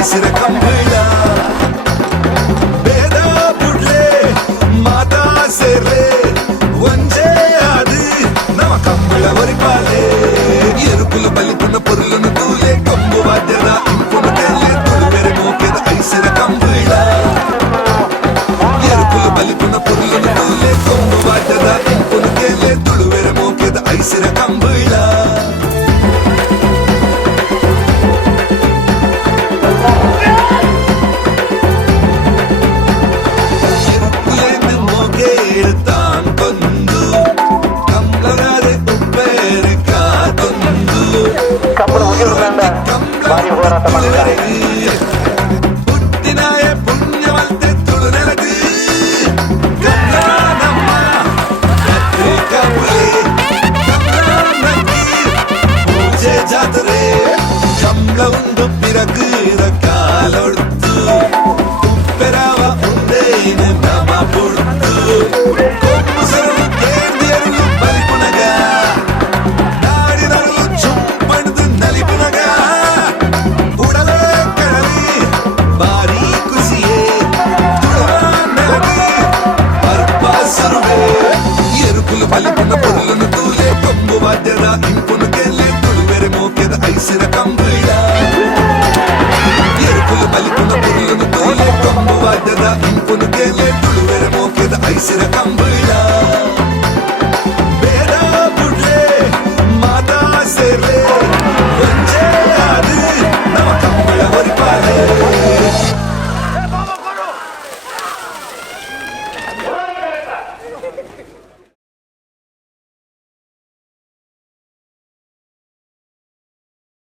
ಐಸಿರ ಕಂಬಳ ಬೇದ ಬುಡ್ಲೆ ಮಾತಾ ಸೇರ್ಲೆ ಒಂಜೇ ಅದು ನವ ಕಂಬಳ ಒರಿಪಾಲೆ ಎರುಕುಲು ಬಲಿಪುನ ಪೊರುಲನು ತೂಲೆ ಕೊಂಬು ವಾದ್ಯದ ಇಂಪುನ ತೆಲ್ಲೆ ತುಳುವೆರೆ ಮೋಕೆದ ಐಸಿರ ಕಂಬಳ ಎರುಕುಲು ಬಲಿಪುನ ಪೊರುಲನು ತೂಲೆ ಕೊಂಬು ವಾದ್ಯದ ಇಂಪುನ ತೆಲ್ಲೆ ತುಳುವೆರೆ ಮೋಕೆದ ಐಸಿರ ಕಂಬಳ ಕಂಬಳ ಮುಗಿಯುವುದರಿಂದ ಭಾರಿ ಹೋರಾಟ ಮಾಡಿದ್ದಾರೆ. ಪುಟ್ಟಿನಾಯ ಪುಣ್ಯವಂತೆ ತುಳು ನೆಲದಿ ನಮ್ಮ ಪೂಜೆ ಜಾತ್ರೆ ಕಂಬಳ ಉಂಡು ಪಿರಕೀರ ಕಾಲೊಡ್ತು ಉಪ್ಪೆರವ ಉಂಡೇನ ನಮ ಪುಡ್ತು ಕೊಪ್ಪು ಸರಳು ಕೇಳ್ದಿಯರು ಬಲಿಪುನಗ ಬಲಿಪುನ ಪೊರುಲನು ತೂಲೆ ಕೊಂಬು ವಾದ್ಯದ ಇಂಪುನು ಕೆಲ್ಲೆ ತುಳುವೆರೆ ಮೋಕೆದ ಐಸಿರ ಕಂಬಳ ಎರುಕುಲು ಬಲಿಪುನ ಪೊರುಲನು ತೂಲೆ ಕೊಂಬು ವಾದ್ಯದ ಇಂಪುನು ಕೆಲ್ಲೆ ತುಳುವೆರೆ ಮೋಕೆದ ಐಸಿರ ಕಂಬಳ